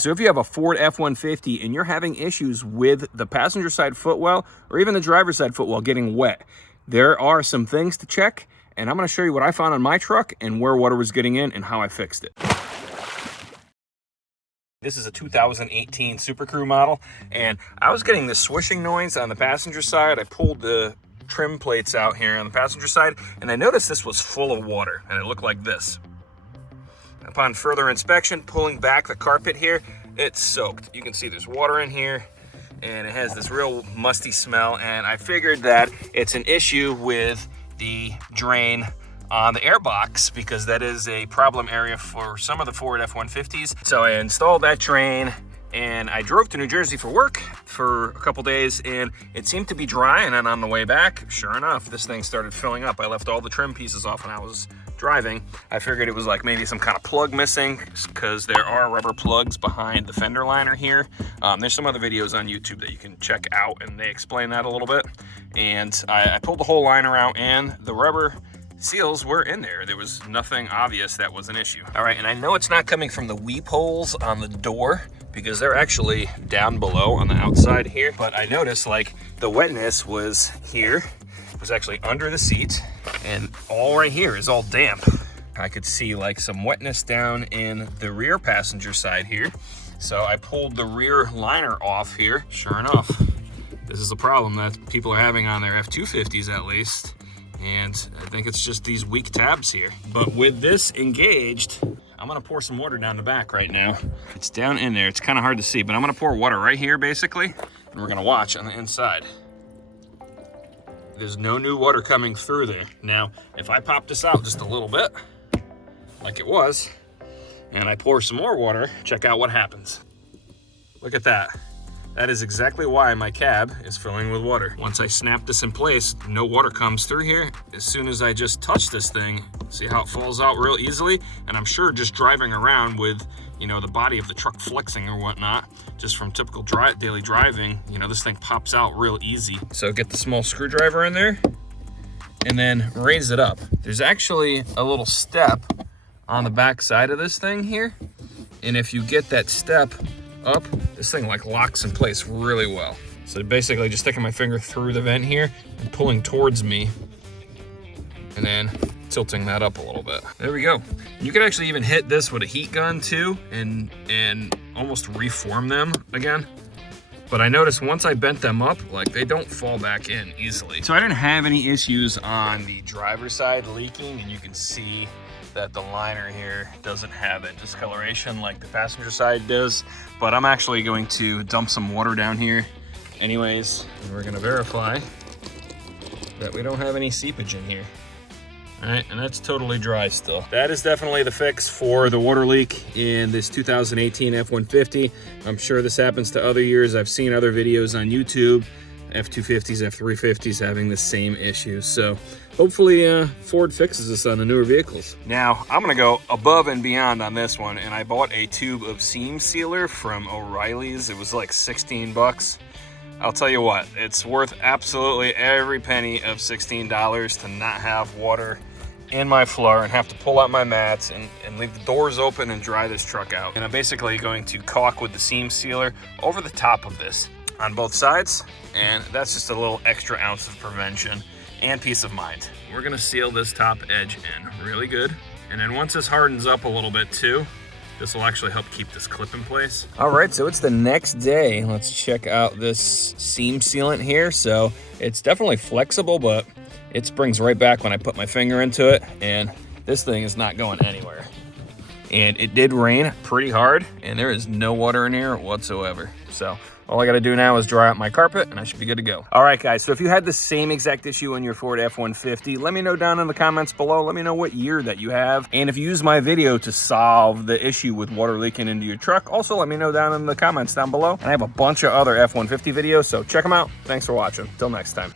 So if you have a Ford F-150 and you're having issues with the passenger side footwell or even the driver's side footwell getting wet, there are some things to check, and I'm going to show you what I found on my truck and where water was getting in and how I fixed it. This is a 2018 Super Crew model, and I was getting this swishing noise on the passenger side. I pulled the trim plates out here on the passenger side, and I noticed this was full of water, and it looked like this. Upon further inspection, pulling back the carpet here, it's soaked. You can see there's water in here, and it has this real musty smell, and I figured that it's an issue with the drain on the airbox because that is a problem area for some of the Ford F-150s. So I installed that drain, and I drove to New Jersey for work for a couple days, and it seemed to be dry. And then on the way back, sure enough, this thing started filling up. I left all the trim pieces off when I was driving. I figured it was like maybe some kind of plug missing because there are rubber plugs behind the fender liner here. There's some other videos on YouTube that you can check out, and they explain that a little bit. And I pulled the whole liner out, and the rubber seals were in there. There was nothing obvious that was an issue. All right, and I know it's not coming from the weep holes on the door because they're actually down below on the outside here, but I noticed like the wetness was here. It was actually under the seat, and all right here is all damp. I could see like some wetness down in the rear passenger side here. So I pulled the rear liner off here. Sure enough, this is a problem that people are having on their F-250s at least. And I think it's just these weak tabs here. But with this engaged, I'm gonna pour some water down the back right now. It's down in there, it's kind of hard to see, but I'm gonna pour water right here basically, and we're gonna watch on the inside. There's no new water coming through there. Now, if I pop this out just a little bit, like it was, and I pour some more water, check out what happens. Look at that. That is exactly why my cab is filling with water. Once I snap this in place, no water comes through here. As soon as I just touch this thing, see how it falls out real easily? And I'm sure just driving around with, you know, the body of the truck flexing or whatnot, just from typical daily driving, you know, this thing pops out real easy. So get the small screwdriver in there and then raise it up. There's actually a little step on the back side of this thing here. And if you get that step up, this thing like locks in place really well. So basically just sticking my finger through the vent here and pulling towards me and then tilting that up a little bit. There we go. You can actually even hit this with a heat gun too and almost reform them again. But I noticed once I bent them up, like they don't fall back in easily. So I didn't have any issues on the driver's side leaking, and you can see that the liner here doesn't have that discoloration like the passenger side does. But I'm actually going to dump some water down here anyways, and we're gonna verify that we don't have any seepage in here. All right, and that's totally dry still. That is definitely the fix for the water leak in this 2018 F-150. I'm sure this happens to other years. I've seen other videos on YouTube, F-250s, F-350s having the same issue. So hopefully Ford fixes this on the newer vehicles. Now, I'm gonna go above and beyond on this one, and I bought a tube of seam sealer from O'Reilly's. It was like 16 bucks. I'll tell you what, it's worth absolutely every penny of $16 to not have water in my floor and have to pull out my mats and leave the doors open and dry this truck out. And I'm basically going to caulk with the seam sealer over the top of this on both sides, and that's just a little extra ounce of prevention and peace of mind. We're gonna seal this top edge in really good, and then once this hardens up a little bit too, this will actually help keep this clip in place. All right, so it's the next day. Let's check out this seam sealant here. So it's definitely flexible, but it springs right back when I put my finger into it, and this thing is not going anywhere. And it did rain pretty hard, and there is no water in here whatsoever. So all I gotta do now is dry out my carpet and I should be good to go. All right, guys, so if you had the same exact issue in your Ford F-150, let me know down in the comments below. Let me know what year that you have. And if you use my video to solve the issue with water leaking into your truck, also let me know down in the comments down below. And I have a bunch of other F-150 videos, so check them out. Thanks for watching. Till next time.